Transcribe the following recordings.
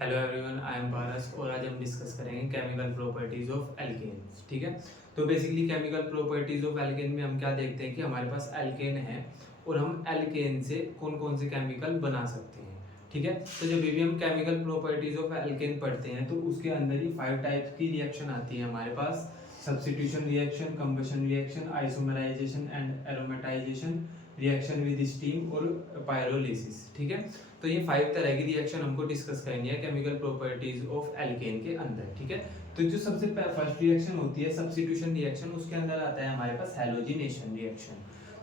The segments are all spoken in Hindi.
हेलो एवरीवन, आई एम पारस और आज हम डिस्कस करेंगे केमिकल प्रॉपर्टीज ऑफ एल्केन्स। ठीक है, तो basically chemical properties of alkene में हम क्या देखते हैं कि हमारे पास एल्केन है और हम एल्केन से कौन कौन से केमिकल बना सकते हैं। ठीक है, तो जब भी हम केमिकल प्रॉपर्टीज ऑफ एल्केन पढ़ते हैं तो उसके अंदर ही 5 टाइप्स की रिएक्शन आती है हमारे पास: substitution reaction, combustion reaction, isomerisation and aromatisation, reaction with steam और पायरोलिसिस। ठीक है, तो ये 5 तरह की रिएक्शन हमको डिस्कस करनी है केमिकल प्रॉपर्टीज ऑफ एल्केन के अंदर। ठीक है, तो जो सबसे फर्स्ट रिएक्शन होती है सब्स्टिट्यूशन रिएक्शन, उसके अंदर आता है हमारे पास हैलोजिनेशन रिएक्शन।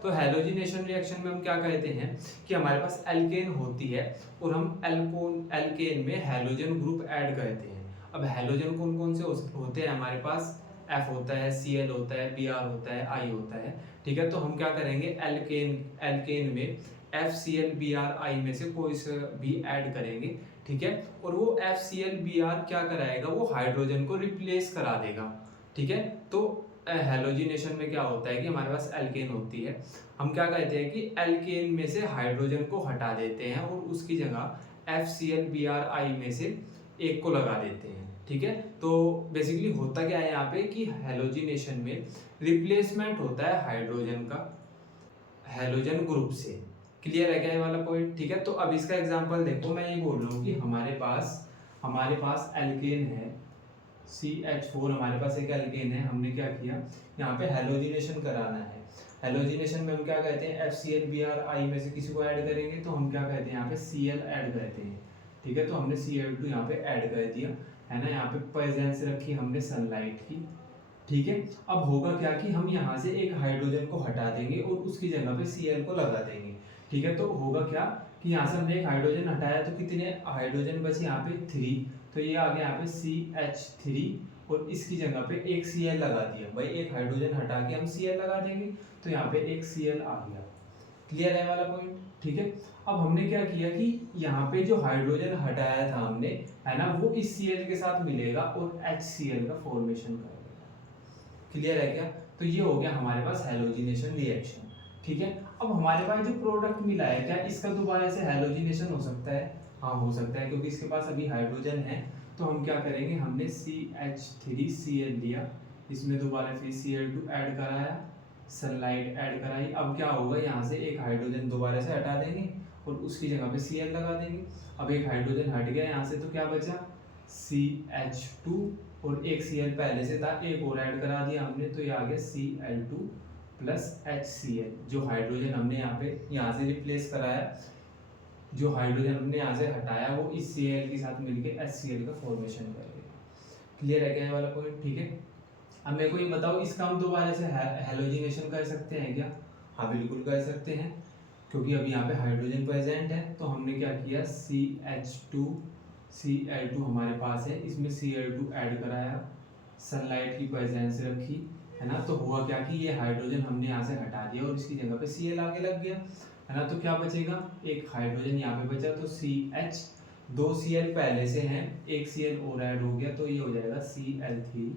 तो हैलोजिनेशन रिएक्शन में हम क्या कहते हैं कि हमारे पास एल्केन होती है और हम एल्केन में हैलोजन ग्रुप ऐड करते हैं। अब हैलोजन कौन कौन से होते हैं हमारे पास? F होता है, Cl होता है, Br होता है, I होता है। ठीक है, तो हम क्या करेंगे, एल्केन में FCl Br I में से कोई सा भी ऐड करेंगे। ठीक है, और वो FCl Br क्या कराएगा, वो हाइड्रोजन को रिप्लेस करा देगा। ठीक है, तो हैलोजिनेशन में क्या होता है कि हमारे पास एल्केन होती है, हम क्या कहते हैं कि एल्केन में से हाइड्रोजन को हटा देते हैं और उसकी जगह FCl Br I में से एक को लगा देते हैं। ठीक है, तो बेसिकली होता क्या है यहाँ पे कि हैलोजिनेशन में रिप्लेसमेंट होता है हाइड्रोजन का हैलोजन ग्रुप से। क्लियर है क्या ये वाला पॉइंट? ठीक है, तो अब इसका एग्जांपल देखो, मैं ये बोल रहा हूँ कि हमारे पास एल्केन है CH4, हमारे पास एक एल्केन है। हमने क्या किया, यहाँ पे हैलोजिनेशन कराना है। हैलोजिनेशन में हम क्या कहते हैं, FCl Br I में से किसी को ऐड करेंगे तो हम क्या कहते हैं, यहाँ पे Cl ऐड करते हैं। ठीक है, तो हमने Cl2 यहाँ पे ऐड कर दिया है ना। यहाँ पे प्रेजेंस रखी हमने सनलाइट की। ठीक है, अब होगा क्या कि हम यहाँ से एक हाइड्रोजन को हटा देंगे और उसकी जगह पे Cl को लगा देंगे। ठीक है, तो होगा क्या कि यहाँ से हमने एक हाइड्रोजन हटाया तो कितने हाइड्रोजन बचे, यहाँ पे 3। तो ये आ गया यहाँ पे CH3 और इसकी जगह पे एक Cl लगा दिया। भाई एक हाइड्रोजन हटा के हम Cl लगा देंगे तो यहाँ पे एक Cl आ गया। क्लियर है वाला पॉइंट? ठीक है, अब हमने क्या किया कि यहाँ पे जो हाइड्रोजन हटाया था हमने, है ना, वो इस Cl के साथ मिलेगा और HCl का फॉर्मेशन करेगा। क्लियर है क्या? तो ये हो गया हमारे पास हैलोजिनेशन रिएक्शन। ठीक है, अब हमारे पास जो प्रोडक्ट मिला है, क्या इसका दोबारा से हैलोजिनेशन हो सकता है? हाँ हो सकता है, क्योंकि इसके पास अभी हाइड्रोजन है। तो हम क्या करेंगे, हमने CH3Cl लिया, इसमें दोबारा फिर Cl2 ऐड कराया, सनलाइट ऐड कराई। अब क्या होगा, यहाँ से एक हाइड्रोजन दोबारा से हटा देंगे और उसकी जगह पे Cl लगा देंगे। अब एक हाइड्रोजन हट गया यहाँ से, तो क्या बचा, CH2 और एक Cl पहले से था, एक और ऐड करा दिया हमने, तो ये आ गया Cl2 प्लस HCl। जो हाइड्रोजन हमने यहाँ से रिप्लेस कराया, जो हाइड्रोजन हमने यहाँ से हटाया, वो इस Cl के साथ मिलके HCl का फॉर्मेशन करेगा। क्लियर है क्या ये वाला पॉइंट? ठीक है, अब मेरे को ये बताओ, इसका हम दोबारा से हैलोजिनेशन कर सकते हैं क्या? हाँ बिल्कुल कर सकते हैं, क्योंकि अभी यहाँ पे हाइड्रोजन प्रेजेंट है। तो हमने क्या किया, CH2 Cl2 हमारे पास है, इसमें Cl2 ऐड कराया, सनलाइट की प्रेजेंस रखी, है ना। तो हुआ क्या कि ये हाइड्रोजन हमने यहाँ से हटा दिया और इसकी जगह पे Cl आगे लग गया, है ना। तो क्या बचेगा, एक हाइड्रोजन यहाँ पे बचा, तो CH, 2 Cl पहले से हैं, एक Cl और ऐड हो गया, तो ये हो जाएगा Cl3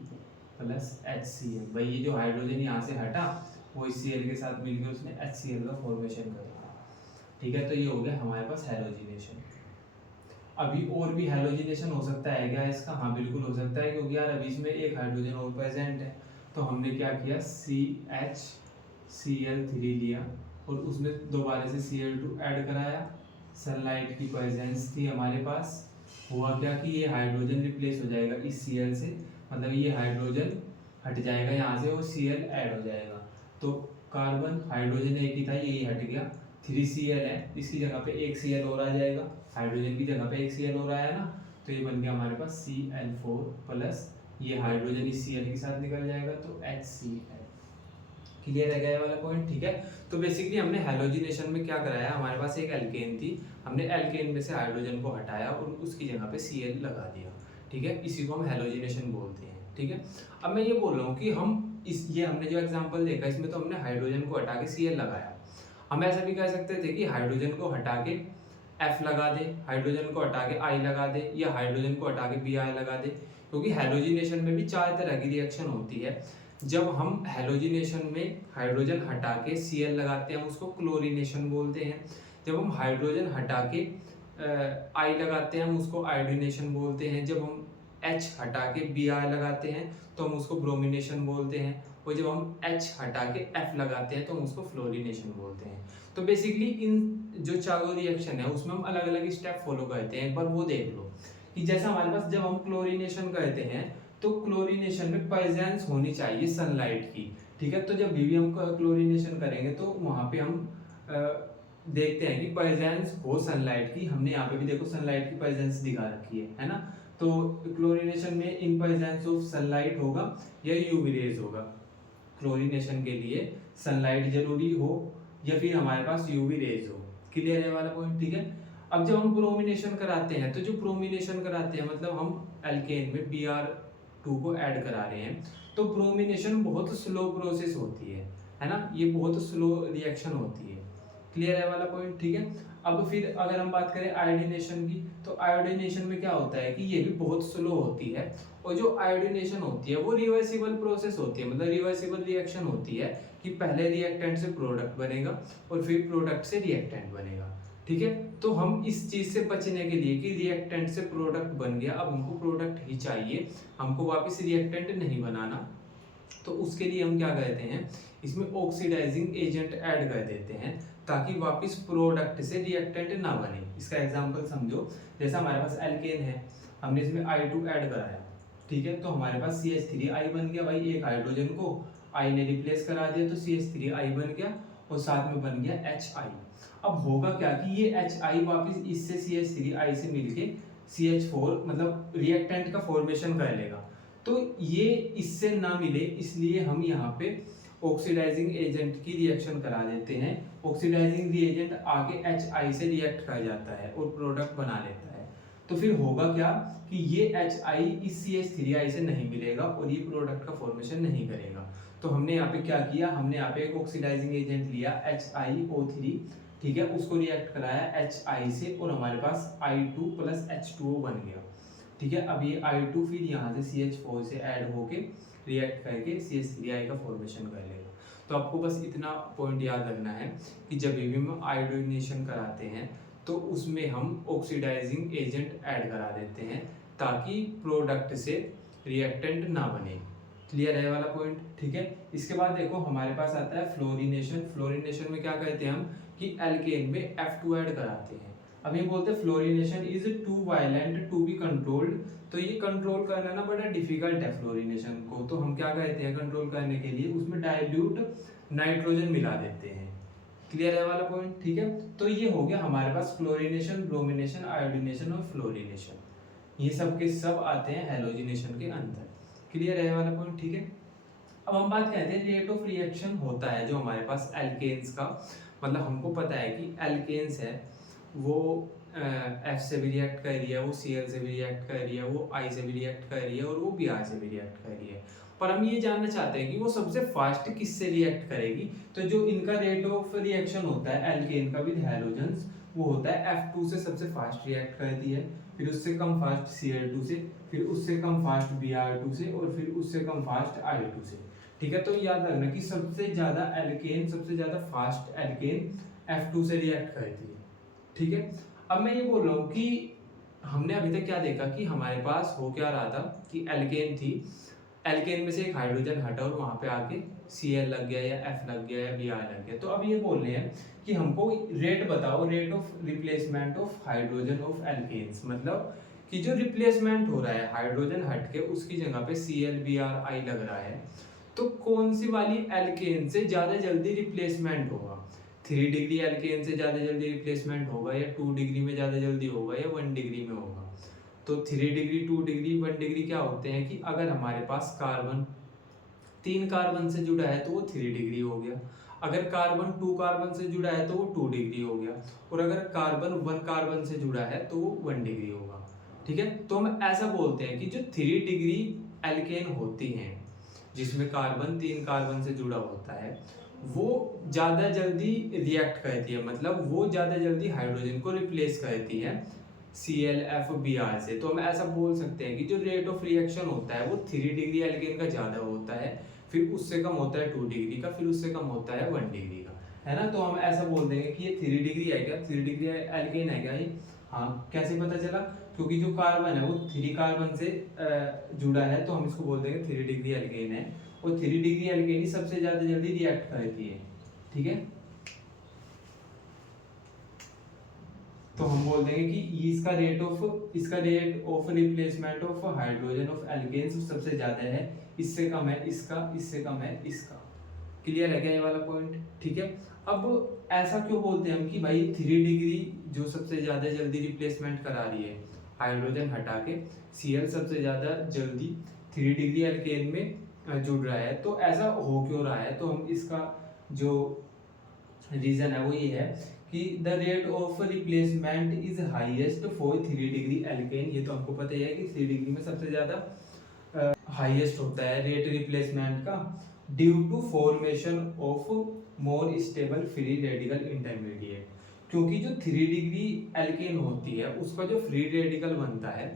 प्लस HCl। भाई ये जो हाइड्रोजन यहाँ से हटा, वो इस Cl के साथ मिलकर उसने HCl का फॉर्मेशन कर दिया। ठीक है, तो ये हो गया हमारे पास हैलोजिनेशन। अभी और भी हैलोजिनेशन हो सकता है क्या इसका? हाँ बिल्कुल हो सकता है, क्योंकि यार अभी इसमें एक हाइड्रोजन और प्रेजेंट है। तो हमने क्या किया, CHCl3 लिया और उसमें दोबारा से Cl2 ऐड कराया, सनलाइट की प्रेजेंस थी हमारे पास। हुआ क्या कि ये हाइड्रोजन रिप्लेस हो जाएगा इस Cl से, मतलब ये हाइड्रोजन हट जाएगा यहाँ से और Cl ऐड हो जाएगा। तो कार्बन हाइड्रोजन एक ही था, यही हट गया, 3Cl है, इसकी जगह पे एक Cl और आ जाएगा, हाइड्रोजन की जगह पे एक Cl और आया ना, तो ये बन गया हमारे पास Cl4 प्लस ये हाइड्रोजन इस Cl के साथ निकल जाएगा, तो HCl। क्लियर है क्या ये वाला पॉइंट? ठीक है, तो बेसिकली हमने हैलोजिनेशन में क्या कराया, हमारे पास एक एल्केन थी, हमने एल्केन में से हाइड्रोजन को हटाया और उसकी जगह पे Cl लगा दिया। ठीक है, इसी को हम हैलोजिनेशन बोलते हैं। ठीक है, अब मैं ये बोल रहा हूँ कि हम ये हमने जो एग्जांपल देखा, इसमें तो हमने हाइड्रोजन को हटा के Cl लगाया। हम ऐसा भी कह सकते थे कि हाइड्रोजन को हटा के F लगा दे, हाइड्रोजन को हटा के I लगा दे, या हाइड्रोजन को हटा के Bi लगा दे, क्योंकि हैलोजिनेशन में भी 4 तरह की रिएक्शन होती है। जब हम हैलोजिनेशन में हाइड्रोजन हटा के Cl लगाते हैं, उसको क्लोरीनेशन बोलते हैं। जब हम हाइड्रोजन हटा के आई लगाते हैं हम उसको आयोडीनेशन बोलते हैं, जब हम एच हटा के बी आर लगाते हैं तो हम उसको ब्रोमिनेशन बोलते हैं, और जब हम एच हटा के एफ लगाते हैं तो हम उसको फ्लोरिनेशन बोलते हैं। तो बेसिकली इन जो चारों रिएक्शन है उसमें हम अलग अलग स्टेप फॉलो करते हैं। एक बार वो देख लो कि जैसा हमारे पास जब हम क्लोरीनेशन करते हैं तो क्लोरीनेशन में प्रेजेंस होनी चाहिए सनलाइट की, ठीक है। तो जब भी हम क्लोरीनेशन करेंगे तो वहां पे हम देखते हैं कि प्रेजेंस हो सनलाइट की। हमने यहाँ पे भी देखो सनलाइट की प्रेजेंस दिखा रखी है ना। तो क्लोरीनेशन में इन प्रेजेंस ऑफ सनलाइट होगा या यूवी रेज होगा। क्लोरीनेशन के लिए सनलाइट जरूरी हो या फिर हमारे पास यूवी रेज हो। क्लियर है वाला पॉइंट, ठीक है। अब जब हम ब्रोमिनेशन कराते हैं तो जो ब्रोमिनेशन कराते हैं मतलब हम एल्केन में Br2 को ऐड करा रहे हैं, तो ब्रोमिनेशन बहुत स्लो प्रोसेस होती है ना। ये बहुत स्लो रिएक्शन होती है। क्लियर है वाला पॉइंट, ठीक है। अब फिर अगर हम बात करें आयोडीनेशन की, तो आयोडीनेशन में क्या होता है कि ये भी बहुत स्लो होती है, और जो आयोडीनेशन होती है वो रिवर्सिबल प्रोसेस होती है, मतलब रिवर्सिबल रिएक्शन होती है कि पहले रिएक्टेंट से प्रोडक्ट बनेगा और फिर प्रोडक्ट से रिएक्टेंट बनेगा, ठीक है। तो हम इस चीज से बचने के लिए कि रिएक्टेंट से प्रोडक्ट बन गया, अब हमको प्रोडक्ट ही चाहिए, हमको वापस रिएक्टेंट नहीं बनाना, तो उसके लिए हम क्या कहते हैं इसमें ऑक्सीडाइजिंग एजेंट ऐड कर देते हैं ताकि वापस प्रोडक्ट से रिएक्टेंट ना बने। इसका एग्जांपल समझो, जैसा हमारे पास एल्केन है, हमने इसमें I2 ऐड कराया, ठीक है। तो हमारे पास CH3I बन गया भाई, एक हाइड्रोजन को I ने रिप्लेस करा दिया तो CH3I बन गया और साथ में बन गया HI। अब होगा क्या कि ये HI वापस इससे CH3I से मिलके CH4 मतलब रिएक्टेंट का फॉर्मेशन कर लेगा। तो ये इससे ना मिले इसलिए हम यहाँ पे ऑक्सीडाइजिंग एजेंट की रिएक्शन करा देते हैं। ऑक्सीडाइजिंग रिएजेंट आगे HI से रिएक्ट कर जाता है और प्रोडक्ट बना लेता है। तो फिर होगा क्या कि ये HI इस CH3I से नहीं मिलेगा और ये प्रोडक्ट का फॉर्मेशन नहीं करेगा। तो हमने यहाँ पे क्या किया, हमने यहाँ पे एक ऑक्सीडाइजिंग एजेंट लिया HiO3, ठीक है, उसको रिएक्ट कराया HI से और हमारे पास I2 + H2O बन गया, ठीक है। अब ये I2 फिर यहाँ से CH4 से ऐड होके रिएक्ट करके CH3I का फॉर्मेशन कर लेगा। तो आपको बस इतना पॉइंट याद रखना है कि जब भी हम आयोडीनेशन कराते हैं तो उसमें हम ऑक्सीडाइजिंग एजेंट ऐड करा देते हैं ताकि प्रोडक्ट से रिएक्टेंट ना बने। क्लियर है वाला पॉइंट, ठीक है। इसके बाद देखो हमारे पास आता है फ्लोरिनेशन। फ्लोरिनेशन में क्या कहते हैं हम कि एल्केन में F2 ऐड कराते हैं। अब ये बोलते हैं fluorination is too violent to be controlled. तो ये कंट्रोल करना ना बड़ा डिफिकल्ट है फ्लोरिनेशन को, तो हम क्या कहते हैं कंट्रोल करने के लिए उसमें डाइल्यूट नाइट्रोजन मिला देते हैं। क्लियर है वाला पॉइंट, ठीक है। तो ये हो गया हमारे पास फ्लोरिनेशन, ब्रोमिनेशन, आयोडीनेशन और फ्लोरिनेशन, ये सब के सब आते हैं हैलोजिनेशन के अंदर। क्लियर है वाला पॉइंट, ठीक है। अब हम बात करते हैं रेट ऑफ रिएक्शन होता है जो हमारे पास एल्केन्स का, मतलब हमको पता है कि एल्केन्स है वो F से भी रिएक्ट कर रही है, वो Cl से भी रिएक्ट कर रही है, वो I से भी रिएक्ट कर रही है और वो Br से भी रिएक्ट कर रही है। पर हम ये जानना चाहते हैं कि वो सबसे फास्ट किससे रिएक्ट करेगी। तो जो इनका रेट ऑफ रिएक्शन होता है एल्केन का विद हैलोजेंस, वो होता है F2 से सबसे फास्ट रिएक्ट करती है, फिर उससे कम फास्ट Cl2 से, फिर उससे कम फास्ट Br2 से और फिर उससे कम फास्ट I2 से, ठीक है। तो याद रखना कि सबसे ज्यादा एल्केन, सबसे ज्यादा फास्ट एल्केन F2 से रिएक्ट करती है, ठीक है। अब मैं ये बोल रहा हूँ कि हमने अभी तक क्या देखा कि हमारे पास हो क्या रहा था कि एल्केन थी, एल्केन में से एक हाइड्रोजन हटा और वहां पे आके Cl लग गया या F लग गया या Br लग गया। तो अब ये बोल रहे हैं कि हमको रेट बताओ, rate of replacement of hydrogen of alkanes, मतलब कि जो रिप्लेसमेंट हो रहा है हाइड्रोजन हट के उसकी जगह पे Cl Br I लग रहा है, तो कौन सी वाली एल्केन से ज्यादा जल्दी रिप्लेसमेंट होगा। 3 डिग्री एल्केन से ज्यादा जल्दी रिप्लेसमेंट होगा या 2 डिग्री में ज्यादा जल्दी होगा या 1 डिग्री में होगा। तो 3 डिग्री, 2 डिग्री, 1 डिग्री क्या होते हैं कि अगर हमारे पास कार्बन 3 कार्बन से जुड़ा है तो वो 3 डिग्री हो गया, अगर कार्बन 2 कार्बन से जुड़ा है तो वो 2 डिग्री हो गया, और अगर कार्बन 1 कार्बन से जुड़ा है तो वो 1 डिग्री होगा, ठीक है। तो हम ऐसा बोलते हैं कि जो 3 डिग्री एल्केन होती हैं जिसमें कार्बन 3 कार्बन से जुड़ा होता है वो ज़्यादा जल्दी रिएक्ट करती है, मतलब वो ज़्यादा जल्दी हाइड्रोजन को रिप्लेस करती है ClF से। तो हम ऐसा बोल सकते हैं कि जो रेट ऑफ रिएक्शन होता है वो 3 डिग्री एल्केन का ज़्यादा होता है, फिर उससे कम होता है 2 डिग्री का, फिर उससे कम होता है 1 डिग्री का, है ना। तो हम ऐसा बोल देंगे कि ये 3 डिग्री है क्या, 3 डिग्री एल्केन है क्या ये, हाँ, कैसे पता चला? क्योंकि जो कार्बन है वो 3 कार्बन से जुड़ा है, तो हम इसको बोल देंगे 3 डिग्री एल्केन है, और 3 डिग्री एल्केन ही सबसे ज्यादा जल्दी रिएक्ट करती है। ठीक है, तो हम बोल देंगे कि इसका rate of replacement of hydrogen of alkanes सबसे ज्यादा है, इससे कम है इसका, इससे कम है इसका। क्लियर है क्या ये वाला पॉइंट? ठीक है, अब ऐसा क्यों बोलते हैं हम कि भाई 3 डिग्री जो सबसे ज्यादा जल्दी रिप्लेसमेंट करा रही है हाइड्रोजन हटा के, Cl सबसे ज्यादा जल्दी 3 डिग्री एल्केन में जुड़ रहा है, तो ऐसा हो क्यों रहा है? तो हम इसका जो रीजन है वो ये है कि the rate of replacement is highest for 3 degree alkane. ये तो हमको पता ही है कि 3 डिग्री में सबसे ज्यादा हाईएस्ट होता है रेट रिप्लेसमेंट का, due to formation of more stable free radical intermediate. क्योंकि जो 3 डिग्री एल्केन होती है उसका जो फ्री रेडिकल बनता है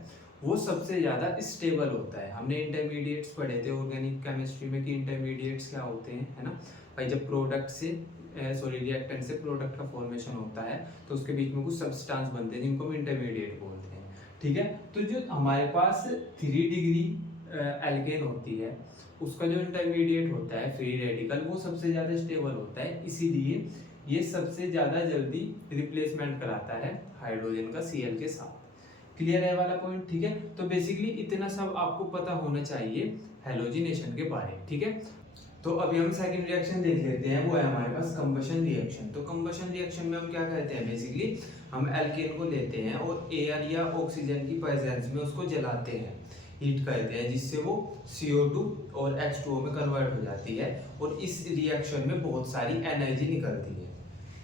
वो सबसे ज्यादा स्टेबल होता है। हमने इंटरमीडिएट्स पढ़े थे ऑर्गेनिक केमिस्ट्री में कि इंटरमीडिएट्स क्या होते हैं, है ना भाई? जब प्रोडक्ट से रिएक्टेंट से प्रोडक्ट का फॉर्मेशन होता है तो उसके बीच में कुछ सब्सटेंस बनते हैं जिनको हम इंटरमीडिएट बोलते हैं। ठीक है, तो जो हमारे पास 3 डिग्री एल्केन होती है उसका जो इंटरमीडिएट होता है फ्री रेडिकल वो सबसे ज्यादा स्टेबल होता है, इसीलिए ये सबसे ज्यादा जल्दी रिप्लेसमेंट कराता है हाइड्रोजन का Cl के साथ। क्लियर है वाला पॉइंट? ठीक है, तो बेसिकली इतना सब आपको पता होना चाहिए हैलोजिनेशन के बारे में। ठीक है, तो अभी हम सेकंड रिएक्शन देख लेते हैं, वो है हमारे पास कंबशन रिएक्शन। तो कंबशन रिएक्शन में हम क्या कहते हैं? बेसिकली हम एल्केन को लेते हैं और एयर या ऑक्सीजन की प्रेजेंस में उसको जलाते हैं, हीट करते हैं, जिससे वो CO2 और H2O में कन्वर्ट हो जाती है, और इस रिएक्शन में बहुत सारी एनर्जी निकलती है।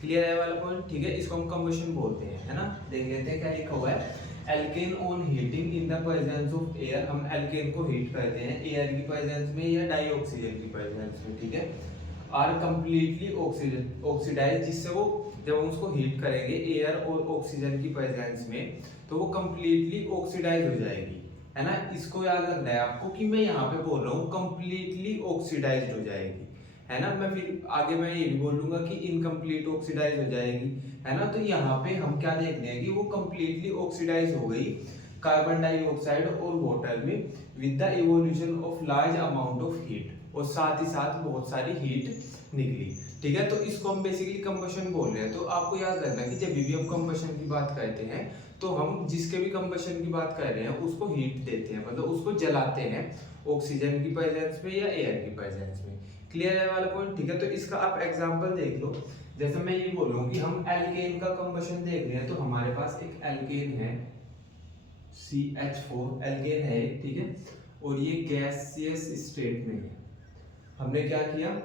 क्लियर है वाला पॉइंट? ठीक है, इसको हम कंबशन बोलते हैं, है ना। देख लेते हैं क्या लिखा हुआ है। Alkane on heating in the presence of air, हम एल्केन को हीट करते हैं एयर की प्रेजेंस में या डाई ऑक्सीजन की प्रेजेंस में। ठीक है, आर कंप्लीटली ऑक्सीडाइज, जिससे वो जब हम उसको हीट करेंगे एयर और ऑक्सीजन की प्रेजेंस में तो वो कंप्लीटली ऑक्सीडाइज हो जाएगी, है ना। इसको याद रखना है आपको कि मैं यहाँ पे बोल रहा हूँ कंप्लीटली ऑक्सीडाइज्ड हो जाएगी, है ना। मैं फिर आगे मैं ये भी बोलूंगा कि इनकम्प्लीट ऑक्सीडाइज हो जाएगी, है ना। तो यहाँ पे हम क्या देख रहे हैं कि वो कंप्लीटली ऑक्सीडाइज हो गई कार्बन डाइऑक्साइड और वाटर में with the evolution of large amount of heat, और साथ ही साथ बहुत सारी हीट निकली। ठीक है, तो इसको हम बेसिकली कंबशन बोल रहे हैं। तो आपको याद रखना कि जब भी हम कंबशन की बात करते हैं तो हम जिसके भी कंबशन की बात कर रहे हैं उसको हीट देते हैं, मतलब उसको जलाते हैं ऑक्सीजन की प्रेजेंस में या एयर की प्रेजेंस में। क्लियर है वाला पॉइंट? ठीक है, तो इसका आप एग्जांपल देख लो। जैसे मैं ये बोल रहा हूँ कि हम एल्केन का कंबशन देख रहे हैं, तो हमारे पास एक एल्केन है CH4 एल्केन है, ठीक है, और ये गैसियस स्टेट में है। हमने क्या किया?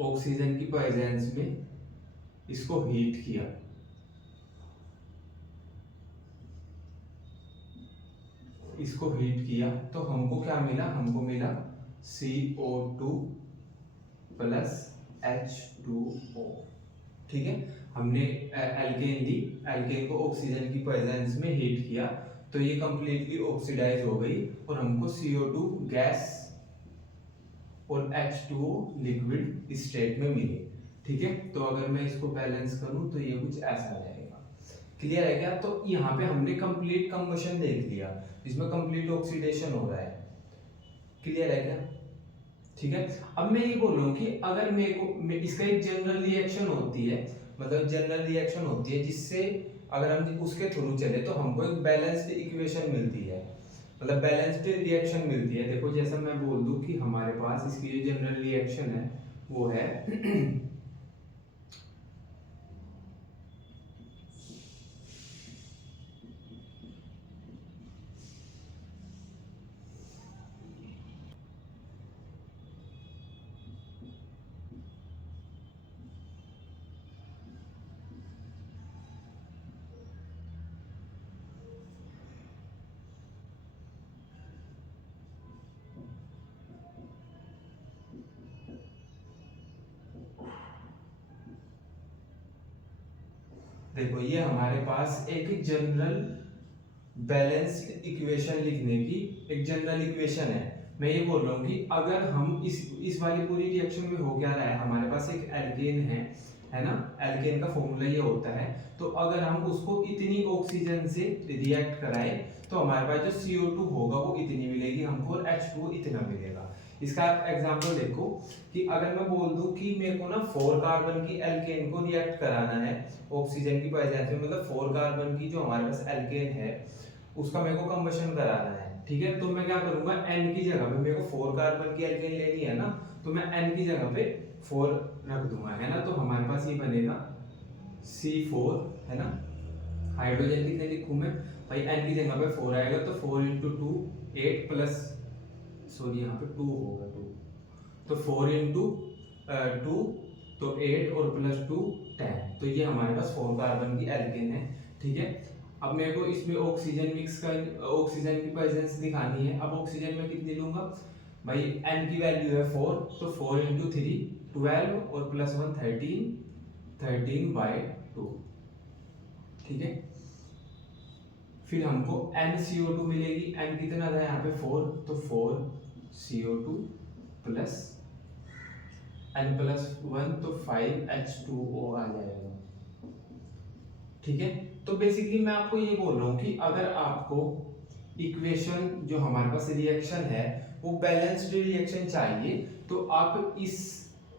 ऑक्सीजन की प्रेजेंस में इसको हीट किया, इसको हीट किया तो हमको क्या मिला? हमको मिला CO2 प्लस H2O। ठीक है, हमने एल्केन ली, एल्केन को ऑक्सीजन की प्रेजेंस में हीट किया तो ये कंप्लीटली ऑक्सीडाइज हो गई और हमको CO2 गैस और H2O लिक्विड स्टेट में मिली। ठीक है, तो अगर मैं इसको बैलेंस करूं तो ये कुछ ऐसा रहेगा। क्लियर है क्या? तो यहाँ पे हमने कंप्लीट कंबशन देख लिया जिसमें कंप्लीट ऑक्सीडेशन हो रहा है। क्लियर है क्या? ठीक है, अब मैं ये बोल रहा हूँ कि अगर मेरे को इसका एक जनरल रिएक्शन होती है, मतलब जनरल रिएक्शन होती है जिससे अगर हम उसके थ्रू चले तो हमको एक बैलेंस्ड इक्वेशन मिलती है, मतलब बैलेंस्ड रिएक्शन मिलती है। देखो जैसा मैं बोल दूं कि हमारे पास इसकी जो जनरल रिएक्शन है वो है देखो ये हमारे पास एक जनरल बैलेंस्ड इक्वेशन लिखने की एक जनरल इक्वेशन है। मैं ये बोल रहा हूँ कि अगर हम इस वाली पूरी रिएक्शन में हो क्या रहा है, हमारे पास एक एल्केन है है ना, एल्केन का फॉर्मूला ये होता है। तो अगर हम उसको इतनी ऑक्सीजन से रिएक्ट कराएं तो हमारे पास जो CO2 होगा वो इतनी मिलेगी हमको और H2O इतना मिलेगा। इसका आप एग्जांपल देखो कि अगर मैं बोल दूं कि मेरे को ना 4 कार्बन की एल्केन को रिएक्ट कराना है ऑक्सीजन की प्रेजेंस में, मतलब 4 कार्बन की जो हमारे पास एल्केन है उसका मेरे को कंबशन कराना है, ठीक है। तो मैं क्या करूंगा, N की जगह पे मेरे को 4 कार्बन की एल्केन लेनी है ना, तो मैं N की जगह पे 4 रख दूंगा, है ना। तो हमारे पास ये बनेगा C4, है ना। हाइड्रोजन कितने लिखूं मैं भाई, N की जगह पे 4 आएगा तो 4 × 2 8 प्लस, सॉरी यहाँ पे 2 होगा 2, तो 4 × 2 तो 8 और प्लस 2 10, तो ये हमारे पास 4 कार्बन की एल्केन है, ठीक है। अब मेरे को इसमें ऑक्सीजन मिक्स कर, ऑक्सीजन की प्रेजेंस दिखानी है। अब ऑक्सीजन में कितनी लूंगा भाई, N की वैल्यू है 4, तो 4 × 3 12 और प्लस 1 13/2, ठीक है। फिर हमको NCO2 मिलेगी, N कितना था यहाँ पे 4, तो 4CO2 प्लस N प्लस 1 तो 5H2O आ जाएगा, ठीक है। तो बेसिकली मैं आपको ये बोल रहा हूँ कि अगर आपको इक्वेशन जो हमारे पास रिएक्शन है वो बैलेंस्ड रिएक्शन चाहिए तो आप इस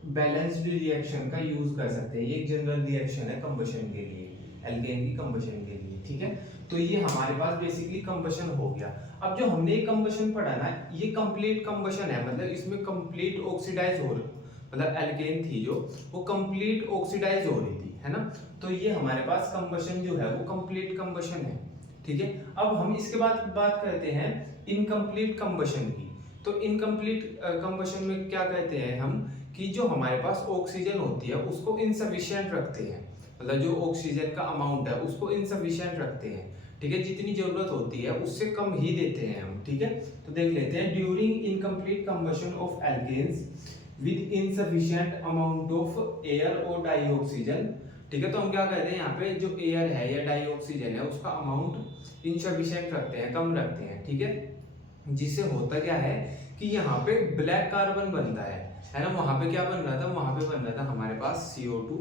बैलेंस्ड रिएक्शन का यूज कर सकते हैं। ये एक जनरल रिएक्शन है कंबशन के लिए, एल्केन की कंबशन के लिए, ठीक है। तो ये हमारे पास बेसिकली कंबशन हो गया। अब जो हमने कंबशन पढ़ा ना, ये कंप्लीट कंबशन है, मतलब इसमें कंप्लीट ऑक्सीडाइज हो रही, मतलब एल्केन थी जो वो कंप्लीट ऑक्सीडाइज हो रही थी, है ना। तो ये हमारे पास कंबशन जो है वो कंप्लीट कंबशन है, ठीक है। अब हम इसके बाद बात करते हैं इनकम्प्लीट कंबशन की। तो इनकम्प्लीट कंबशन में क्या कहते हैं हम कि जो हमारे पास ऑक्सीजन होती है उसको इनसफिशिएंट रखते हैं, मतलब जो ऑक्सीजन का अमाउंट है उसको इनसफिशिएंट रखते हैं, ठीक है। जितनी जरूरत होती है उससे कम ही देते हैं हम, ठीक है। तो देख लेते हैं, during incomplete combustion of alkanes with insufficient amount of air और डाइऑक्सीजन, ठीक है। तो हम क्या कहते हैं यहाँ पे जो एयर है या डाइऑक्सीजन है उसका अमाउंट इनसफिशिएंट रखते हैं, कम रखते हैं, ठीक है। जिससे होता क्या है कि यहाँ पे ब्लैक कार्बन बनता है ना। वहां पे क्या बन रहा था, वहां पे बन रहा था हमारे पास CO2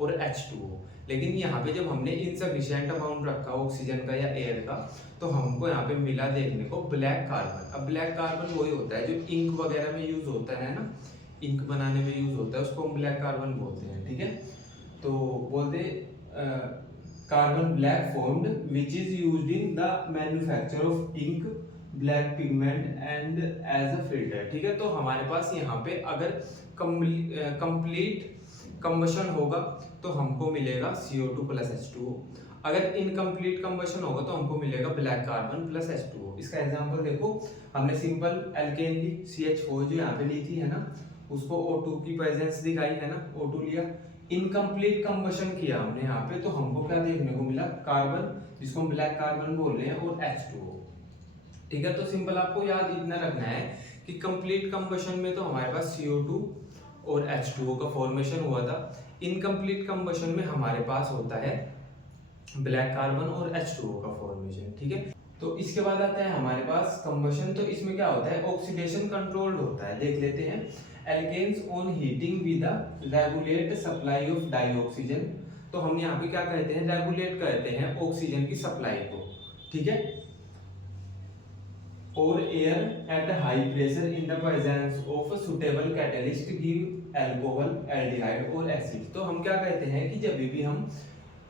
और H2O, लेकिन यहाँ पे जब हमने इनसफिशिएंट अमाउंट रखा ऑक्सीजन का या एयर का तो हमको यहाँ पे मिला देखने को ब्लैक कार्बन। अब ब्लैक कार्बन वही होता है जो इंक वगैरह में यूज होता है ना, इंक बनाने में यूज होता है, उसको हम ब्लैक कार्बन बोलते हैं, ठीक है। तो बोलते carbon black formed which is used in the manufacture of ink, black pigment and as a filter, ठीक है। तो हमारे पास यहाँ पे अगर कंप्लीट कंबशन होगा तो हमको मिलेगा CO2 प्लस H2O, अगर इनकम्प्लीट कंबशन होगा तो हमको मिलेगा ब्लैक कार्बन प्लस H2O। इसका एग्जांपल देखो, हमने सिंपल एल्केन ली CH4 जो यहाँ पे ली थी, है ना, उसको O2 की प्रेजेंस दिखाई, है ना, O2 लिया, इनकम्प्लीट कंबशन किया हमने यहाँ पे, तो हमको क्या देखने को मिला, कार्बन जिसको हम ब्लैक कार्बन बोल रहे हैं और H2O, ठीक है। तो सिंपल आपको याद इतना रखना है कि कंप्लीट कंबशन में तो हमारे पास CO2 और H2O का फॉर्मेशन हुआ था, इनकम्प्लीट कंबशन में हमारे पास होता है ब्लैक कार्बन और H2O का फॉर्मेशन, ठीक है। तो इसके बाद आता है हमारे पास कंबशन। तो इसमें क्या होता है, ऑक्सीडेशन कंट्रोल्ड होता है, देख लेते हैं। Alkanes on heating with the regulate supply of dioxygen, तो हम यहाँ पे क्या कहते हैं, रेगुलेट करते हैं ऑक्सीजन की सप्लाई को, ठीक है, और air at high pressure in the presence of suitable catalyst give alcohol, aldehyde और एसिड। तो हम क्या कहते हैं कि जब भी हम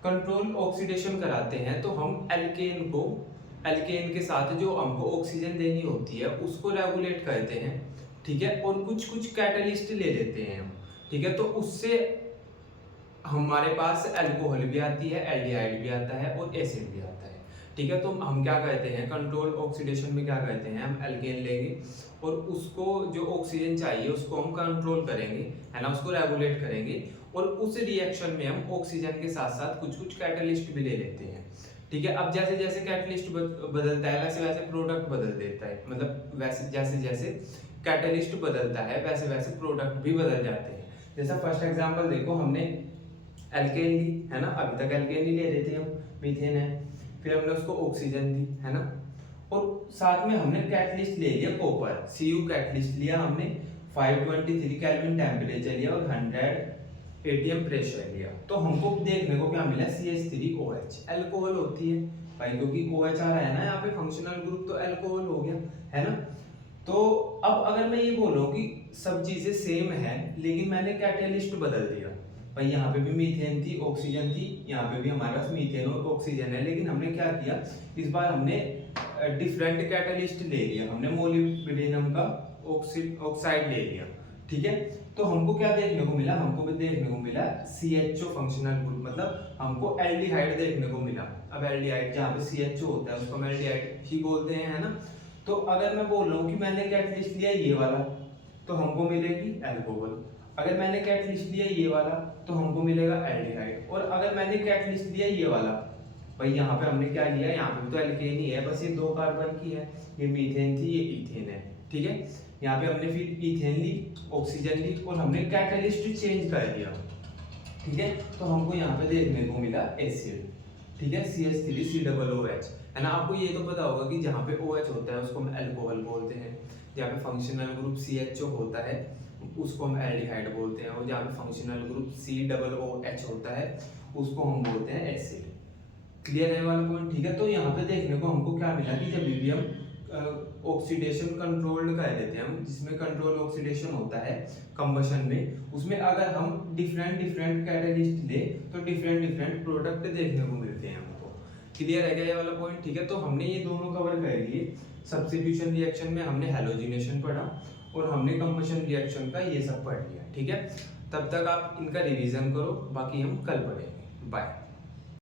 कंट्रोल ऑक्सीडेशन कराते हैं तो हम एल्केन के साथ जो हमको ऑक्सीजन देनी होती है उसको रेगुलेट करते हैं, ठीक है, और कुछ कुछ कैटलिस्ट ले लेते हैं हम, ठीक है। तो उससे हमारे पास अल्कोहल भी आती है, एल्डिहाइड भी आता है और एसिड भी आता है, ठीक है। तो हम क्या कहते हैं, कंट्रोल ऑक्सीडेशन में क्या कहते हैं, हम एल्केन लेंगे और उसको जो ऑक्सीजन चाहिए उसको हम कंट्रोल करेंगे, है ना, उसको रेगुलेट करेंगे, और उस रिएक्शन में हम ऑक्सीजन के साथ साथ कुछ कुछ कैटलिस्ट भी ले लेते हैं, ठीक है। अब जैसे जैसे कैटलिस्ट बदलता है वैसे वैसे प्रोडक्ट बदल देता है, मतलब वैसे जैसे जैसे कैटलिस्ट बदलता है वैसे वैसे प्रोडक्ट भी बदल जाते हैं। जैसा फर्स्ट एग्जांपल देखो, हमने एल्केन ली, है ना, अभी तक एल्केन ही ले रहे थे हम, मीथेन है, फिर हमने उसको ऑक्सीजन दी, है ना, और साथ में हमने कैटलिस्ट ले लिया कॉपर, Cu कैटलिस्ट लिया हमने, 523 केल्विन टेम्परेचर लिया और 100 एटीएम प्रेशर लिया, तो हमको देखने को क्या मिला, CH3OH अल्कोहल होती है भाई, क्योंकि OH आ रहा है ना यहाँ पे, फंक्शनल ग्रुप तो अल्कोहल हो गया है ना। तो अब अगर मैं ये बोल रहा हूँ कि सब चीजें सेम है लेकिन मैंने कैटेलिस्ट बदल दिया, भाई यहाँ पे भी मीथेन थी, ऑक्सीजन थी, यहाँ पे भी हमारे पास मीथेन और ऑक्सीजन है, लेकिन हमने क्या किया, इस बार हमने डिफरेंट कैटेलिस्ट ले लिया, हमने मोलिब्डेनम का ऑक्साइड ले लिया, ठीक है। तो हमको क्या देखने को मिला, हमको भी देखने को मिला CHO फंक्शनल ग्रुप, मतलब हमको एल्डिहाइड देखने को मिला। अब एल्डिहाइड जहाँ पे CHO होता है उसको हम एल्डिहाइड ही बोलते हैं, है ना। तो अगर मैं बोल रहा हूँ कि मैंने कैटलिस्ट लिया ये वाला, तो हमको मिलेगी अल्कोहल। अगर मैंने कैटलिस्ट लिया ये वाला तो हमको मिलेगा एल्डिहाइड। और अगर मैंने कैटलिस्ट लिया ये वाला, भाई यहाँ पे हमने क्या लिया, यहाँ पे भी तो एल्केन ही है, बस ये 2 कार्बन की है, ये मीथेन थी, ये इथेन है, ठीक है। यहाँ पे हमने फिर इथेन ली, ऑक्सीजन ली और हमने कैटलिस्ट चेंज कर दिया, ठीक है। तो हमको यहाँ पे देखने को मिला एसिड, ठीक है, CH3COOH, है ना। आपको ये तो पता होगा कि जहाँ पे OH होता है उसको हम अल्कोहल बोलते हैं, जहाँ पे फंक्शनल ग्रुप CHO होता है उसको हम एल्डिहाइड बोलते हैं, और जहाँ पे फंक्शनल ग्रुप COOH होता है उसको हम बोलते हैं एसिड। क्लियर है वाला पॉइंट, ठीक है। तो यहाँ पे देखने को हमको क्या मिला कि जब भी हम ऑक्सीडेशन कंट्रोल्ड कर देते हैं हम, जिसमें कंट्रोल ऑक्सीडेशन होता है कंबशन में, उसमें अगर हम डिफरेंट कैटेलिस्ट ले तो डिफरेंट प्रोडक्ट देखने को मिलते हैं हमको। क्लियर है क्या ये वाला पॉइंट, ठीक है। तो हमने ये दोनों कवर कर लिए। सब्स्टिट्यूशन रिएक्शन में हमने हैलोजिनेशन पढ़ा और हमने कंबशन रिएक्शन का ये सब पढ़ लिया, ठीक है। तब तक आप इनका रिवीजन करो, बाकी हम कल पढ़ेंगे। बाय।